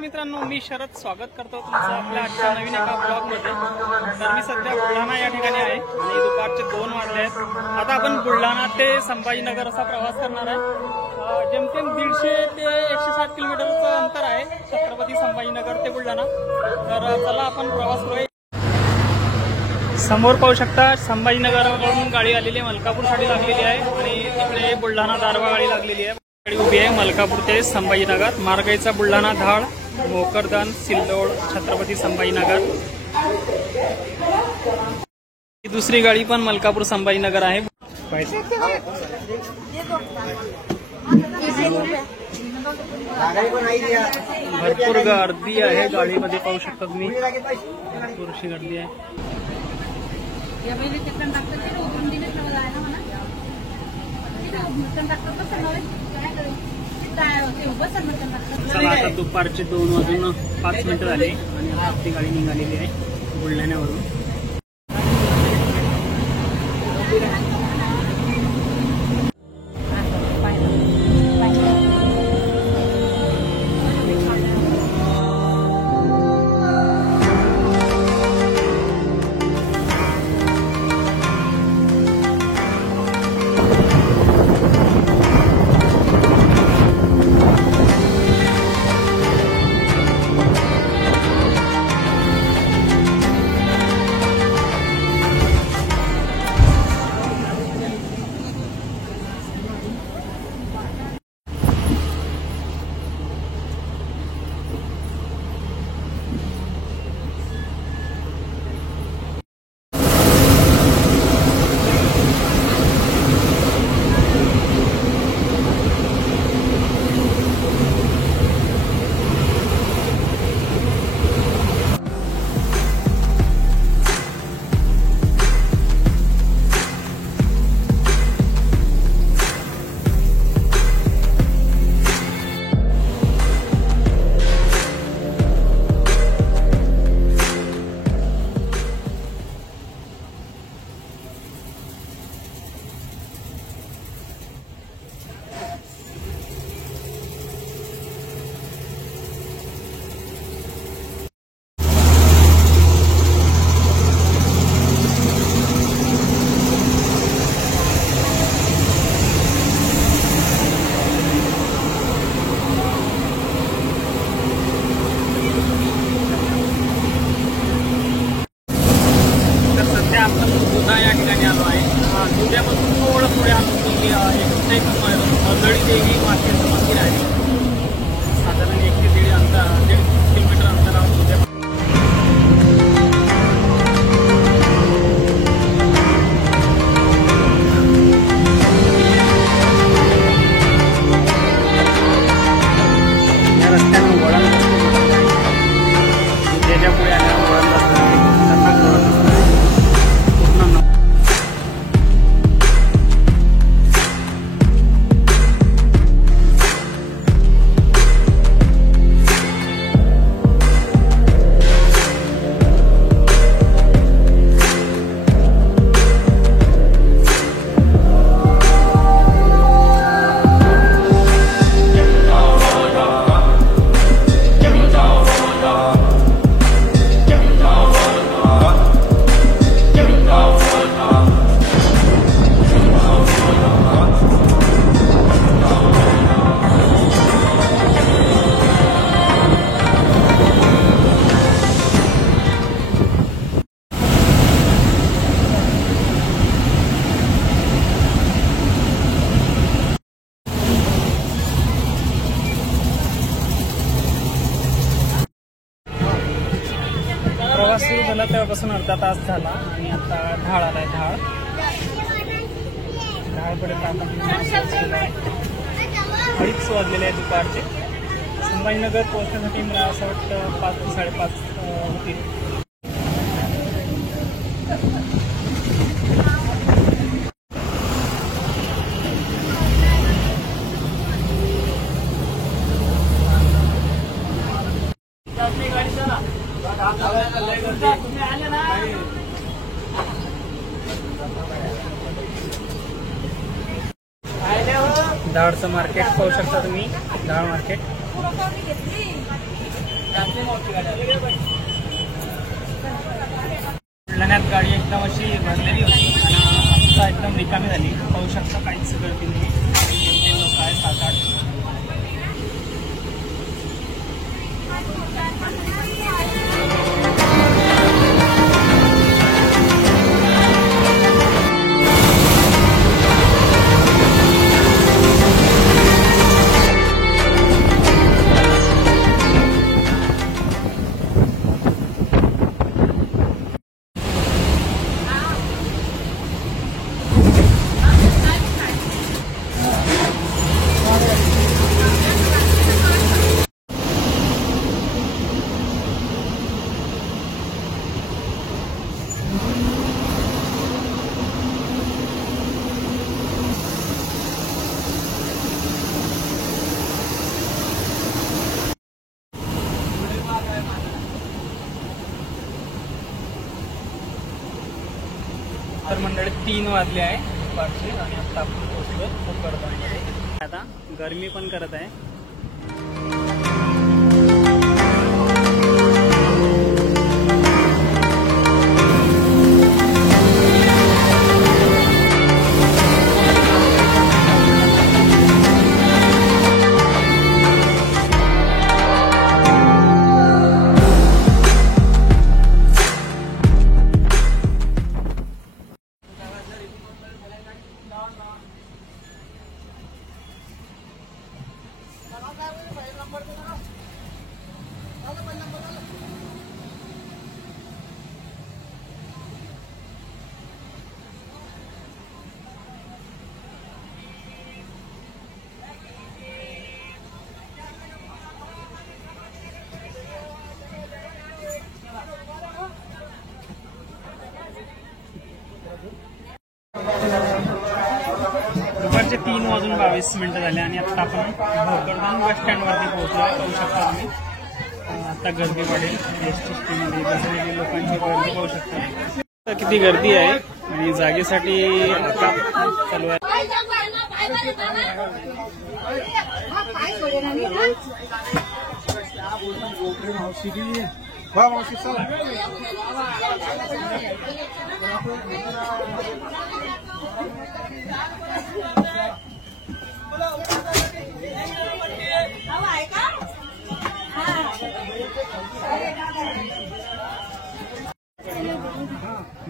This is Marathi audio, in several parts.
नमस्कार मित्रांनो, मी शरद स्वागत करतो तुमचं आपल्या आजच्या नवीन एका ब्लॉगमध्ये। तर मी सध्या बुलढाणा या ठिकाणी आहे आणि दुपारचे 2 वाजले आहेत। आता आपण बुलढाणा ते संभाजीनगर असा प्रवास करणार आहे। जेमतेम 150 ते 160 किलोमीटरचं अंतर आहे छत्रपती संभाजीनगर ते बुलढाणा। तर चला आपण प्रवास करूया। समोर पाहू शकता संभाजीनगरवरून गाडी आलेली आहे, मलकापूरसाठी लागलेली आहे आणि तिकडे बुलढाणा दारवा गाडी लागलेली आहे। गाडी उभी आहे मलकापूर ते संभाजीनगर, मार्गाईचा बुलढाणा, धाळ, भोकरदन, सिल्लोड, छत्रपती संभाजीनगर। दुसरी गाडी पण मलकापूर संभाजीनगर आहे। भरपूर गर्दी आहे गाडीमध्ये, पाहू शकता तुम्ही भरपूरशी गर्दी आहे। चला आता दुपारचे 2 वाजून 5 मिनिटं झाले आणि आपली गाडी निघालेली आहे बुलढाण्यावरून। आपण दुधा या ठिकाणी आलो आहे। दुध्यापासून थोडं पुढे आलो की मंदळी देवी मातेचं मंदिर आहे। साधारण 1 ते 1.5 किलोमीटर अंतरावर दुध्या। या रस्त्यानं वळण दुध्याच्या पुढे आल्यावर वळण प्रवास सुरू झाला तेव्हापासून अर्धा तास झाला आणि आता धाळ आलाय। धाळपर्यंत आपण 2:30 वाजलेले आहे दुपारचे। संभाजीनगर पोहोचण्यासाठी मला असं वाटतं 5 ते 5:30 होतील। धाळचं मार्केट पाहू शकता तुम्ही, धाळ मार्केट। बुलढाण्यात गाडी एकदम अशी भरलेली होती आणि आता एकदम रिकामी झाली. पाहू शकता काहीच गर्दी नाही. 3 लोक आहेत, 7-8. तर मंडळी 3 वाजले आहे दुपारचे आणि आता आपण पोहोचलो भोकरदनमध्ये. आता गरमी पण करत आहे. दुपारचे 3:22 झाले आणि आता आपण भोकरदन बस स्टँडवरती पोहोचलो. पाहू शकता तुम्ही. आता गर्दी वाढेल. एसटीमध्ये बसलेली लोकांची गर्दी पाहू शकता. किती गर्दी आहे आणि जागेसाठी चालू आहे.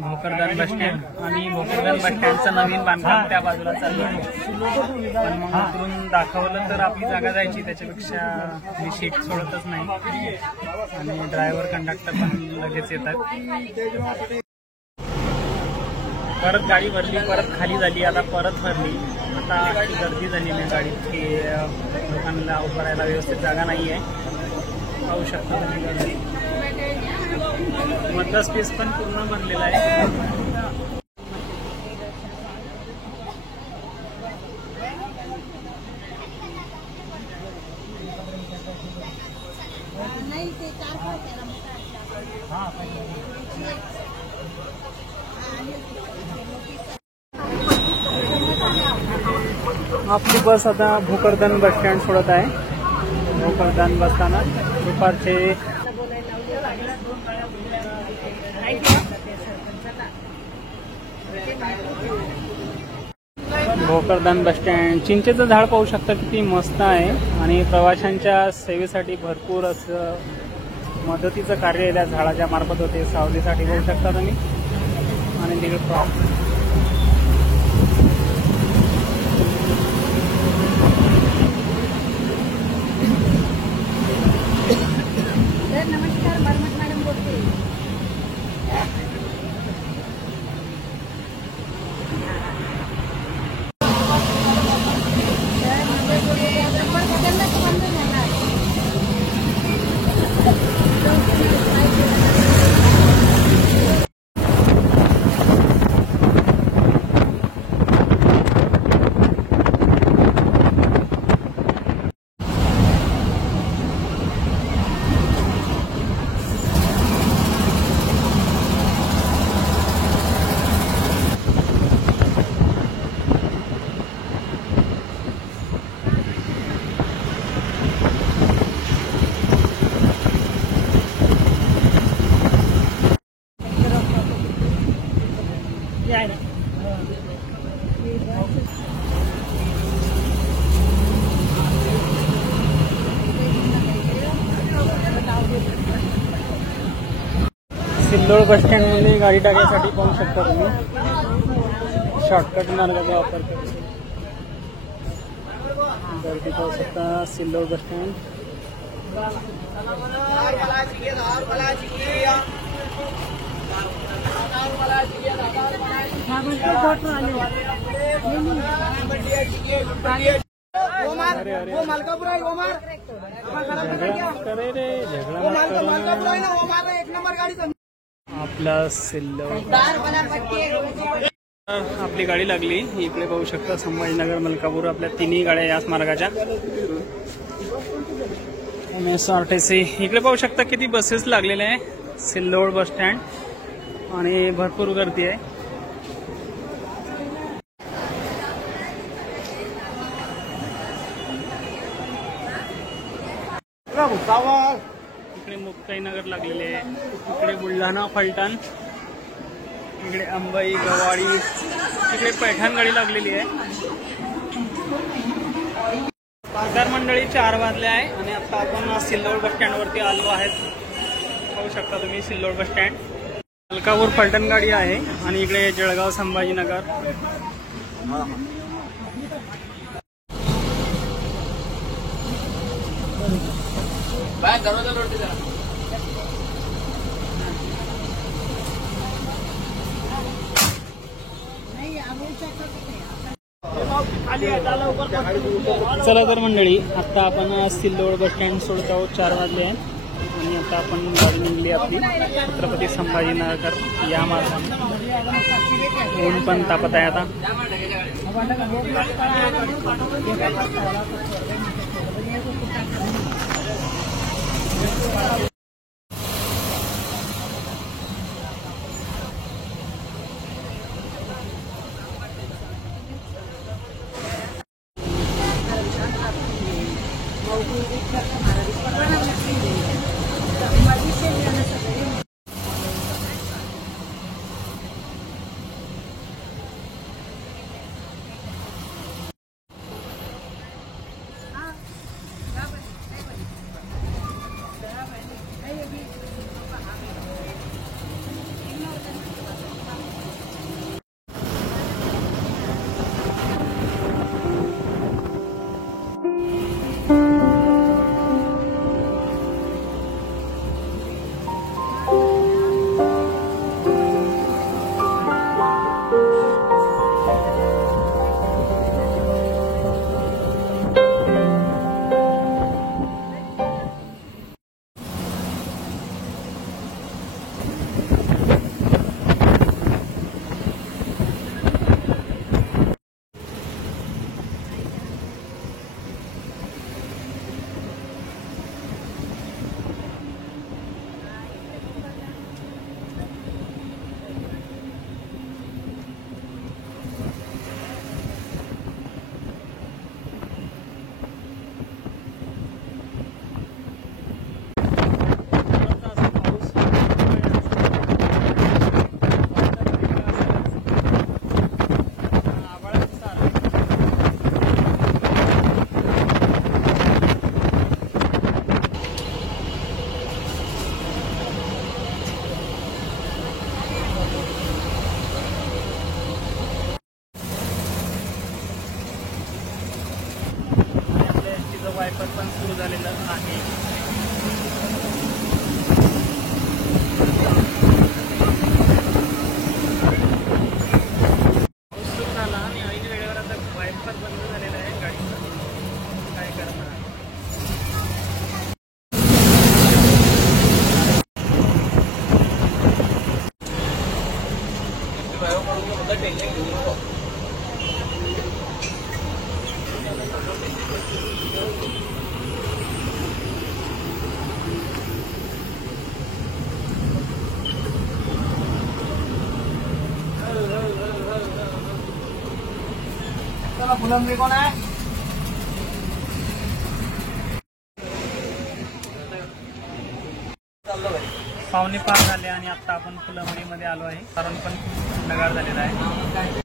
भोकरदन बस स्टँड आणि भोकरदन बस स्टँडचं नवीन बांधकाम त्या बाजूला चालू आहे. पण मग उतरून दाखवलं तर आपली जागा जायची. त्याच्यापेक्षा मी सीट सोडतच नाही आणि ड्रायव्हर कंडक्टर पण लगेच येतात. परत गाडी भरली, परत खाली झाली, आता परत भरली. आता अशी गर्दी झाली नाही गाडीत की लोकांना उभं राहायला व्यवस्थित जागा नाही आहे. पाहू शकता तुम्ही गर्दी. मधला स्पेस पण पूर्ण भरलेला आहे. आपली बस आता भोकरदन बस स्टँड सोडत आहे. भोकरदन बसताना दुपारचे भोकरदन बस स्टँड. चिंचेचं झाड पाहू शकता किती मस्त आहे आणि प्रवाशांच्या सेवेसाठी भरपूर असं मदतीचं कार्य त्या झाडाच्या मार्फत होते. सावलीसाठी पाहू शकता तुम्ही. आणि तिकडे नमस्कार, बर्मट मॅडम बोलते. सिल्लोड बस स्टँड मध्ये गाडी टाकण्यासाठी पाहू शकता तुम्ही शॉर्टकट मार्गाचा वापर करतो. गर्दी पाहू शकता सिल्लोड बस स्टँड. आपला सिल्लोड आपली गाडी लागली. इकडे पाहू शकता संभाजीनगर मलकापूर आपल्या तिन्ही गाड्या याच मार्गाच्या. MSRTC इकडे पाहू शकता किती बसेस लागलेले आहे सिल्लोड बस स्टँड आणि भरपूर गर्दी आहे. इकडे मुक्ताईनगर लागलेले आहे. इकडे बुलढाणा फलटण, इकडे अंबई गवाडी, इकडे पैठण गाडी लागलेली आहे. बाजार मंडळी 4 वाजले आहे आणि आता आपण सिल्लोड बस स्टँड वरती आलो आहेत. पाहू शकता तुम्ही सिल्लोड बस स्टँड. मलकापूर फलटण गाडी आहे आणि इकडे जळगाव संभाजीनगर. चला तर मंडळी आता आपण सिल्लोड बस स्टँड सोडत आहोत. 4 वाजले आहेत आणि आता आपण गाडी निघली आपली छत्रपती संभाजीनगर या मार्गाने. ऊन पण तापत आहे आता. वायपर पण सुरू झालेलं आहे. सुरू झाला आणि ऐन वेळेवर आता वायपर बंद झालेला आहे गाडीचं. काय करणार. फुलंब्री कोण आहे. पावणे 5 झाले आणि आता आपण फुलंब्रीमध्ये आलो आहे. कारण पण नगार झालेला आहे.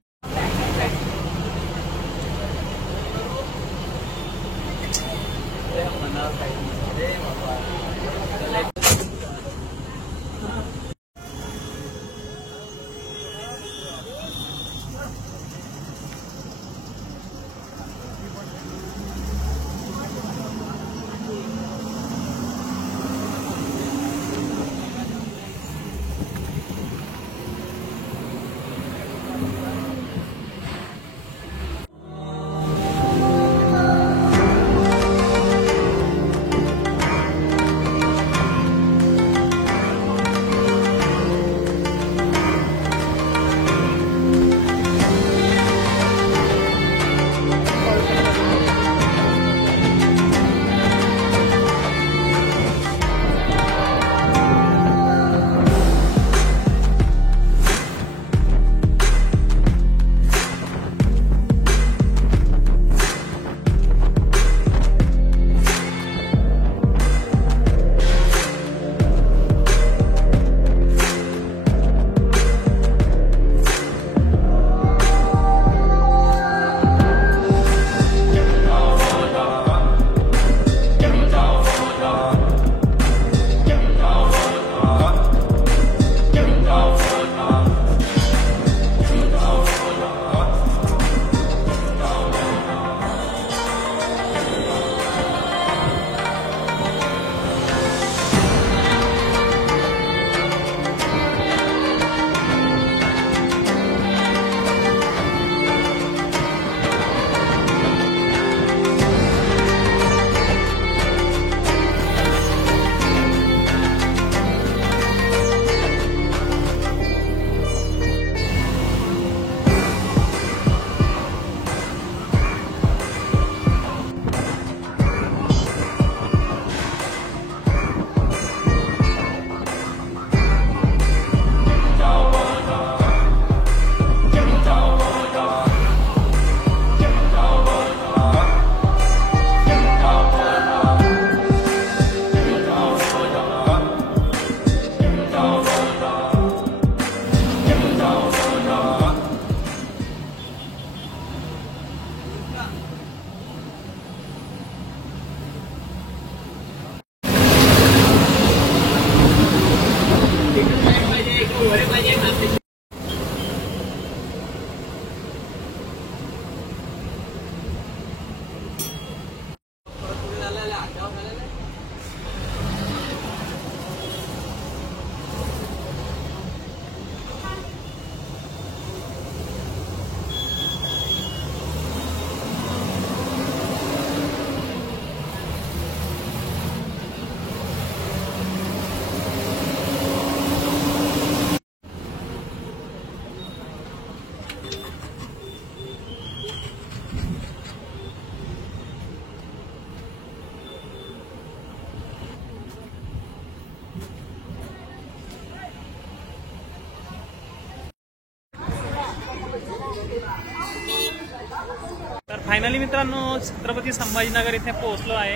फायनली मित्रांनो छत्रपती संभाजीनगर इथे पोहोचलो आहे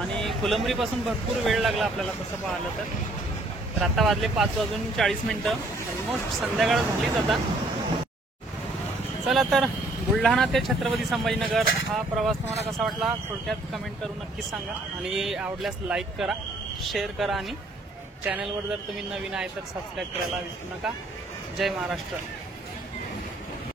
आणि फुलंब्रीपासून भरपूर वेळ लागला आपल्याला तसं पाहिलं तर आता वाजले 5:40 ऑलमोस्ट संध्याकाळ झालीच आता. चला तर बुलढाणा ते छत्रपती संभाजीनगर हा प्रवास तुम्हाला कसा वाटला थोडक्यात कमेंट करून नक्कीच सांगा आणि आवडल्यास लाईक करा, शेअर करा आणि चॅनलवर जर तुम्ही नवीन आहे तर सबस्क्राईब करायला विसरू नका. जय महाराष्ट्र.